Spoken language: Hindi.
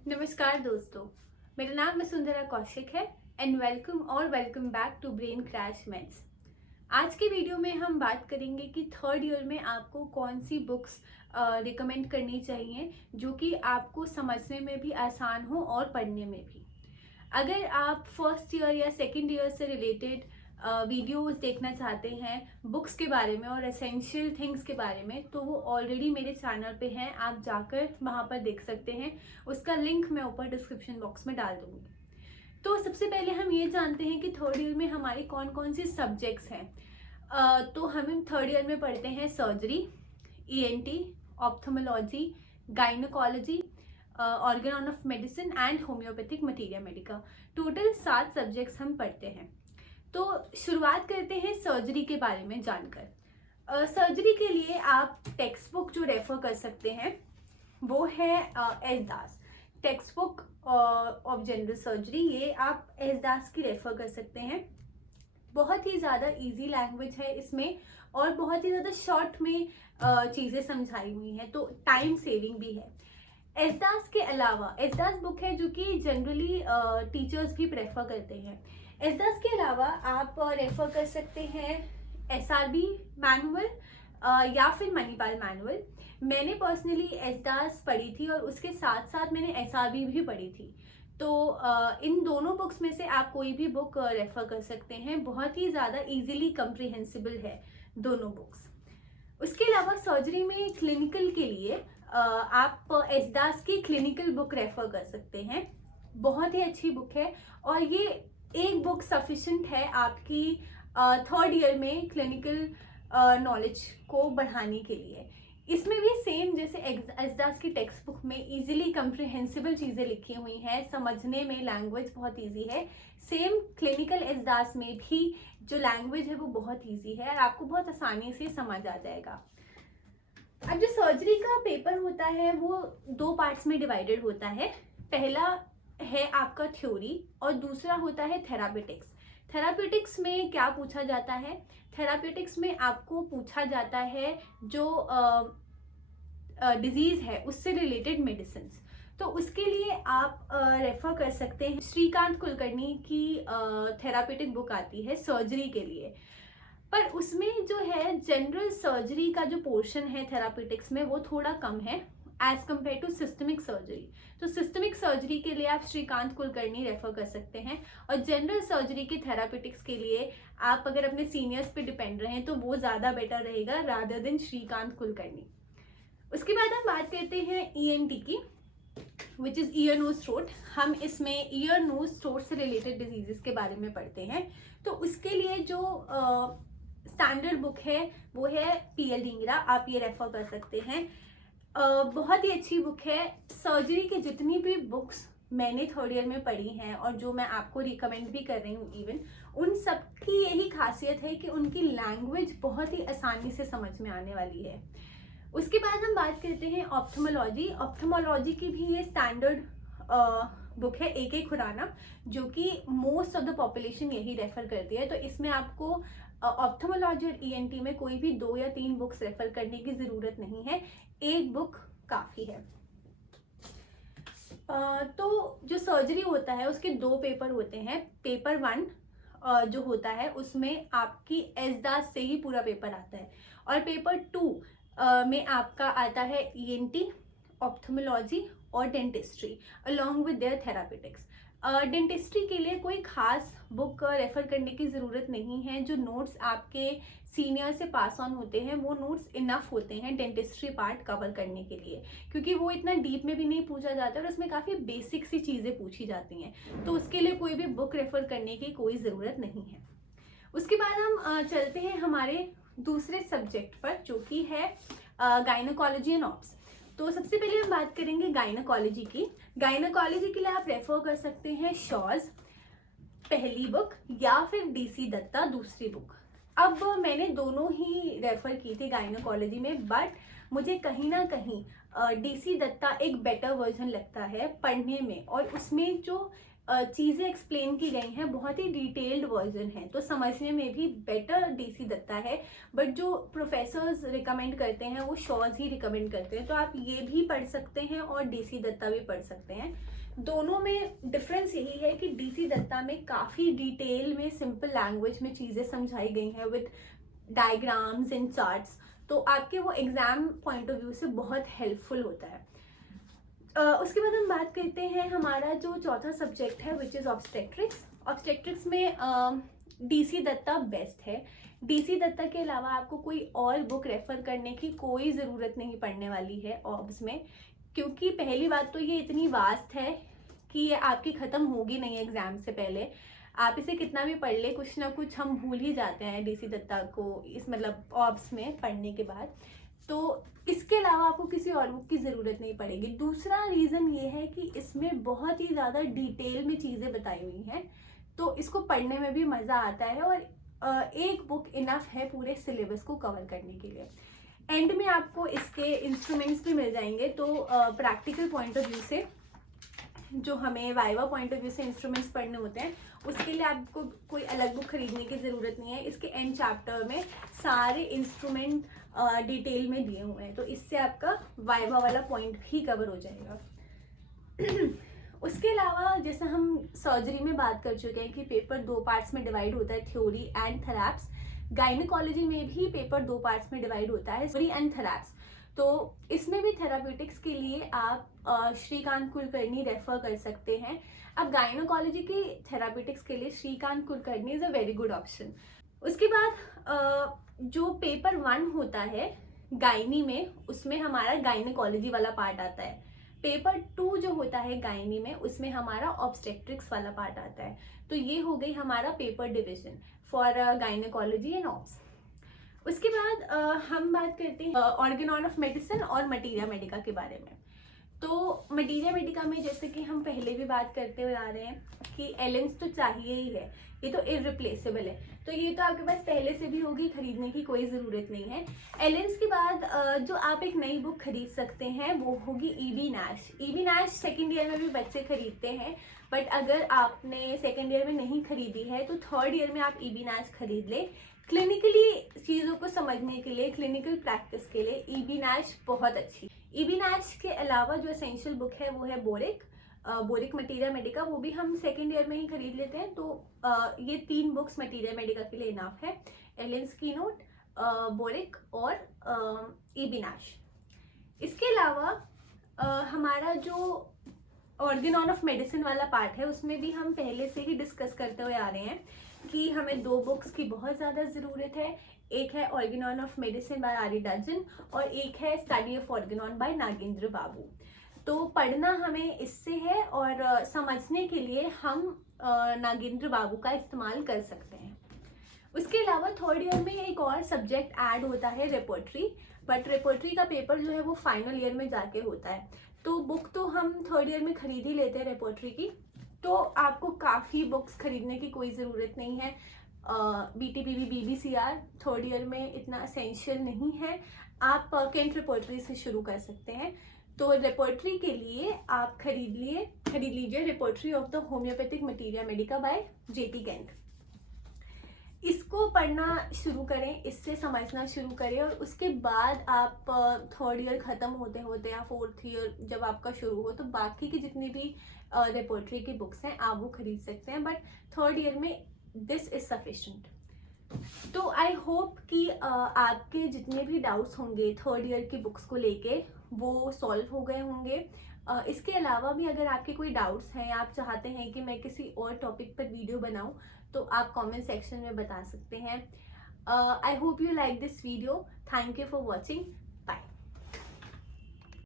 नमस्कार दोस्तों, मेरा नाम वसुंधरा कौशिक है and welcome back to brain crash meds. आज के वीडियो में हम बात करेंगे कि थर्ड ईयर में आपको कौन सी बुक्स रिकमेंड करनी चाहिए जो कि आपको समझने में भी आसान हो और पढ़ने में भी। अगर आप फर्स्ट ईयर या सेकेंड ईयर से रिलेटेड वीडियोस देखना चाहते हैं बुक्स के बारे में और एसेंशियल थिंग्स के बारे में, तो वो ऑलरेडी मेरे चैनल पे हैं, आप जाकर वहाँ पर देख सकते हैं। उसका लिंक मैं ऊपर डिस्क्रिप्शन बॉक्स में डाल दूँगी। तो सबसे पहले हम ये जानते हैं कि थर्ड ईयर में हमारी कौन कौन सी सब्जेक्ट्स हैं। तो हम थर्ड ईयर में पढ़ते हैं surgery, ENT, ophthalmology, gynaecology, organ of medicine and homeopathic materia Medica. Total 7 subjects हम पढ़ते हैं। तो शुरुआत करते हैं सर्जरी के बारे में जानकर। सर्जरी के लिए आप टेक्स्ट बुक जो रेफर कर सकते हैं वो है S Das text book of general surgery. ये आप एस दास की रेफर कर सकते हैं। बहुत ही ज़्यादा इजी लैंग्वेज है इसमें और बहुत ही ज़्यादा शॉर्ट में चीज़ें समझाई हुई हैं, तो टाइम सेविंग भी है। एसदास के अलावा एसदास बुक है जो कि जनरली टीचर्स भी प्रेफर करते हैं। एसदास के अलावा आप रेफर कर सकते हैं SRB मैनुअल या फिर मणिपाल मैनुअल। मैंने पर्सनली एसदास पढ़ी थी और उसके साथ साथ मैंने SRB भी पढ़ी थी। तो इन दोनों बुक्स में से आप कोई भी बुक रेफर कर सकते हैं। बहुत ही ज़्यादा इजीली कम्प्रिहेंसिबल है दोनों बुक्स। उसके अलावा सर्जरी में क्लिनिकल के लिए आप एसदास की क्लिनिकल बुक रेफर कर सकते हैं। बहुत ही अच्छी बुक है और ये एक बुक सफिशिएंट है आपकी थर्ड ईयर में क्लिनिकल नॉलेज को बढ़ाने के लिए। इसमें भी सेम जैसे एसदास की टेक्स्ट बुक में इजीली कम्प्रिहेंसिबल चीज़ें लिखी हुई हैं, समझने में लैंग्वेज बहुत इजी है। सेम क्लिनिकल एसदास में भी जो लैंग्वेज है वो बहुत इजी है और आपको बहुत आसानी से समझ आ जाएगा। अब जो सर्जरी का पेपर होता है वो 2 पार्ट्स में डिवाइडेड होता है। पहला है आपका थ्योरी और दूसरा होता है थेरापेटिक्स। थेरापेटिक्स में क्या पूछा जाता है? थेरापेटिक्स में आपको पूछा जाता है जो डिजीज़ है उससे रिलेटेड मेडिसिन। तो उसके लिए आप रेफर कर सकते हैं श्रीकांत कुलकर्णी की थेरापेटिक बुक आती है सर्जरी के लिए। पर उसमें जो है जनरल सर्जरी का जो पोर्शन है थेरापेटिक्स में वो थोड़ा कम है as compare to systemic surgery. तो सिस्टमिक सर्जरी के लिए आप श्रीकांत कुलकर्णी रेफर कर सकते हैं और जनरल सर्जरी के थेरापेटिक्स के लिए आप अगर अपने सीनियर्स पे डिपेंड रहें तो वो ज़्यादा बेटर रहेगा रादर देन श्रीकांत कुलकर्णी। उसके बाद हम बात करते हैं ENT की, which is ear nose throat. हम इसमें ईयर नोज थ्रोट से रिलेटेड डिजीजेस के बारे में पढ़ते हैं। तो उसके लिए जो स्टैंडर्ड बुक है वो है PL ढींगरा, आप ये रेफर कर सकते हैं। बहुत ही अच्छी बुक है। सर्जरी की जितनी भी बुक्स मैंने थर्ड ईयर में पढ़ी हैं और जो मैं आपको रिकमेंड भी कर रही हूँ इवन, उन सब की यही खासियत है कि उनकी लैंग्वेज बहुत ही आसानी से समझ में आने वाली है। उसके बाद हम बात करते हैं ऑप्थोमोलॉजी। ऑप्थोमोलॉजी की भी ये स्टैंडर्ड बुक है AK खुराना, जो कि मोस्ट ऑफ द पॉपुलेशन यही रेफर करती है। तो इसमें आपको ऑप्थोमोलॉजी और ENT में कोई भी 2 या 3 बुक्स रेफर करने की ज़रूरत नहीं है, एक बुक काफ़ी है। तो जो सर्जरी होता है उसके 2 पेपर होते हैं। पेपर 1 जो होता है उसमें आपकी एसदास से ही पूरा पेपर आता है और पेपर 2 में आपका आता है ENT, ऑप्थोमोलॉजी और dentistry along with their therapeutics. Dentistry के लिए कोई खास बुक रेफर करने की ज़रूरत नहीं है। जो नोट्स आपके सीनियर से पास ऑन होते हैं वो नोट्स इनफ होते हैं डेंटिस्ट्री पार्ट कवर करने के लिए, क्योंकि वो इतना डीप में भी नहीं पूछा जाता और उसमें काफ़ी बेसिक सी चीज़ें पूछी जाती हैं। तो उसके लिए कोई भी बुक रेफर करने की कोई ज़रूरत नहीं है। उसके बाद हम चलते हैं हमारे दूसरे सब्जेक्ट पर जो कि है गाइनोकोलॉजी एंड ऑप्स। तो सबसे पहले हम बात करेंगे गाइनोकोलॉजी की। गाइनोकोलॉजी के लिए आप रेफर कर सकते हैं शॉज पहली बुक या फिर DC दत्ता दूसरी बुक। अब मैंने दोनों ही रेफर की थी गाइनोकोलॉजी में, बट मुझे कहीं ना कहीं DC दत्ता एक बेटर वर्जन लगता है पढ़ने में और उसमें जो चीज़ें एक्सप्लेन की गई हैं, बहुत ही डिटेल्ड वर्जन है, तो समझने में भी बेटर डीसी दत्ता है। बट जो प्रोफेसर्स रिकमेंड करते हैं वो शॉज ही रिकमेंड करते हैं, तो आप ये भी पढ़ सकते हैं और डीसी दत्ता भी पढ़ सकते हैं। दोनों में डिफरेंस यही है कि डीसी दत्ता में काफ़ी डिटेल में सिंपल लैंग्वेज में चीज़ें समझाई गई हैं विद डायग्राम्स एंड चार्ट्स, तो आपके वो एग्जाम पॉइंट ऑफ व्यू से बहुत हेल्पफुल होता है। उसके बाद हम बात करते हैं हमारा जो चौथा सब्जेक्ट है विच इज़ ऑब्स्टेट्रिक्स। ऑब्स्टेट्रिक्स में डीसी दत्ता बेस्ट है। डीसी दत्ता के अलावा आपको कोई और बुक रेफर करने की कोई ज़रूरत नहीं पड़ने वाली है ऑब्स में, क्योंकि पहली बात तो ये इतनी वास्ट है कि ये आपकी ख़त्म होगी नहीं एग्ज़ाम से पहले। आप इसे कितना भी पढ़ ले, कुछ ना कुछ हम भूल ही जाते हैं डीसी दत्ता को इस मतलब ऑब्स में पढ़ने के बाद। तो इसके अलावा आपको किसी और बुक की ज़रूरत नहीं पड़ेगी। दूसरा रीज़न ये है कि इसमें बहुत ही ज़्यादा डिटेल में चीज़ें बताई हुई हैं, तो इसको पढ़ने में भी मज़ा आता है और एक बुक इनफ है पूरे सिलेबस को कवर करने के लिए। एंड में आपको इसके इंस्ट्रूमेंट्स भी मिल जाएंगे, तो प्रैक्टिकल पॉइंट ऑफ व्यू से जो हमें वाइवा पॉइंट ऑफ व्यू से इंस्ट्रूमेंट्स पढ़ने होते हैं उसके लिए आपको कोई अलग बुक खरीदने की ज़रूरत नहीं है। इसके एंड चैप्टर में सारे इंस्ट्रूमेंट डिटेल में दिए हुए हैं, तो इससे आपका वाइवा वाला पॉइंट भी कवर हो जाएगा। उसके अलावा जैसे हम सर्जरी में बात कर चुके हैं कि पेपर 2 पार्ट्स में डिवाइड होता है, थ्योरी एंड थेरैप्स। गायनेकोलॉजी में भी पेपर 2 पार्ट्स में डिवाइड होता है, थ्योरी एंड थेरैप्स। तो इसमें भी थेराप्यूटिक्स के लिए आप श्रीकांत कुलकर्णी रेफर कर सकते हैं। अब गायनेकोलॉजी की थेराप्यूटिक्स के लिए Shrikant Kulkarni is a very good option. उसके बाद जो पेपर 1 होता है गायनी में, उसमें हमारा गायनेकोलॉजी वाला पार्ट आता है। पेपर 2 जो होता है गायनी में, उसमें हमारा ऑब्स्टेट्रिक्स वाला पार्ट आता है। तो ये हो गई हमारा paper division for gynaecology and obs. उसके बाद हम बात करते हैं ऑर्गेनॉन ऑफ मेडिसिन और मटीरिया मेडिका के बारे में। तो मटीरिया मेडिका में जैसे कि हम पहले भी बात करते हुए आ रहे हैं कि एलेंस तो चाहिए ही है, ये तो इररिप्लेसेबल है, तो ये तो आपके पास पहले से भी होगी, खरीदने की कोई ज़रूरत नहीं है। एलेंस के बाद जो आप एक नई बुक खरीद सकते हैं वो होगी EB Nash. EB Nash second year में भी बच्चे खरीदते हैं, बट अगर आपने सेकेंड ईयर में नहीं खरीदी है तो थर्ड ईयर में आप ईबी नैश खरीद ले। क्लिनिकली चीज़ों को समझने के लिए, क्लिनिकल प्रैक्टिस के लिए ईबी नैश बहुत अच्छी। ईबी नैश के अलावा जो एसेंशियल बुक है वो है बोरिक, बोरिक मटीरिया मेडिका, वो भी हम सेकेंड ईयर में ही खरीद लेते हैं। तो ये 3 बुक्स मटीरिया मेडिका के लिए इनफ है, एलेंस कीनोट, बोरिक और ईबी नैश। इसके अलावा हमारा जो ऑर्गेनॉन ऑफ मेडिसिन वाला पार्ट है उसमें भी हम पहले से ही डिस्कस करते हुए आ रहे हैं कि हमें 2 बुक्स की बहुत ज़्यादा ज़रूरत है। एक है ऑर्गेनॉन ऑफ मेडिसिन बाय आरिडर्जन और एक है study of organon by Nagendra Babu. तो पढ़ना हमें इससे है और समझने के लिए हम नागेंद्र बाबू का इस्तेमाल कर सकते हैं। उसके अलावा थर्ड ईयर में एक और सब्जेक्ट ऐड होता है रेपर्टरी, बट रेपर्टरी का पेपर जो है वो फाइनल ईयर में जाके होता है। तो बुक तो हम थर्ड ईयर में खरीद ही लेते हैं रेपर्टरी की, तो आपको काफ़ी बुक्स खरीदने की कोई ज़रूरत नहीं है। BTPB BBCR थर्ड ईयर में इतना असेंशियल नहीं है, आप केंट रेपर्टरी से शुरू कर सकते हैं। तो रेपर्टरी के लिए आप खरीद लीजिए repertory of the homoeopathic materia medica by JT Kent. इसको पढ़ना शुरू करें, इससे समझना शुरू करें और उसके बाद आप थर्ड ईयर ख़त्म होते होते या फोर्थ ईयर जब आपका शुरू हो तो बाकी की जितनी भी रेपर्टरी की बुक्स हैं आप वो खरीद सकते हैं, बट थर्ड ईयर में दिस इज़ सफिशेंट। तो आई होप कि आपके जितने भी डाउट्स होंगे थर्ड ईयर की बुक्स को लेके वो सॉल्व हो गए होंगे। इसके अलावा भी अगर आपके कोई डाउट्स हैं, आप चाहते हैं कि मैं किसी और टॉपिक पर वीडियो बनाऊं, तो आप कमेंट सेक्शन में बता सकते हैं। I hope you like this video. Thank you for watching.